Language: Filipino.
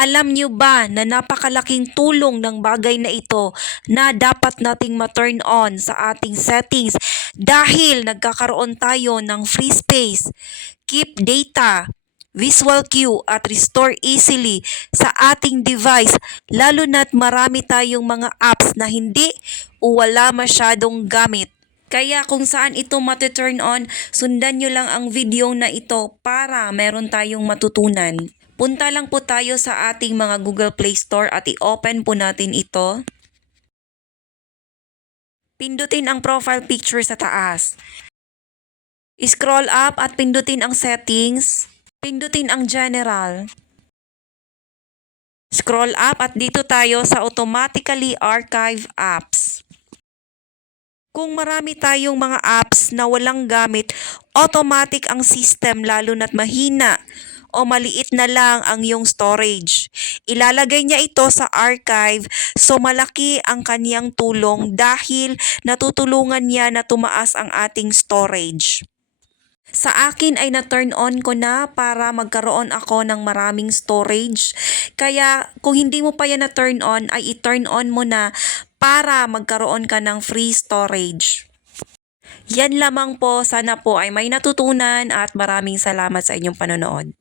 Alam niyo ba na napakalaking tulong ng bagay na ito na dapat nating ma-turn on sa ating settings dahil nagkakaroon tayo ng free space, keep data, visual cue at restore easily sa ating device lalo na't marami tayong mga apps na hindi o wala masyadong gamit. Kaya kung saan ito mati-turn on, sundan nyo lang ang video na ito para meron tayong matutunan. Punta lang po tayo sa ating mga Google Play Store at i-open po natin ito. Pindutin ang profile picture sa taas. Scroll up at pindutin ang settings. Pindutin ang general. Scroll up at dito tayo sa automatically archive apps. Kung marami tayong mga apps na walang gamit, automatic ang system lalo na't mahina o maliit na lang ang iyong storage. Ilalagay niya ito sa archive so malaki ang kaniyang tulong dahil natutulungan niya na tumaas ang ating storage. Sa akin ay na-turn on ko na para magkaroon ako ng maraming storage. Kaya kung hindi mo pa yan na-turn on ay i-turn on mo na para magkaroon ka ng free storage. Yan lamang po, sana po ay may natutunan at maraming salamat sa inyong panonood.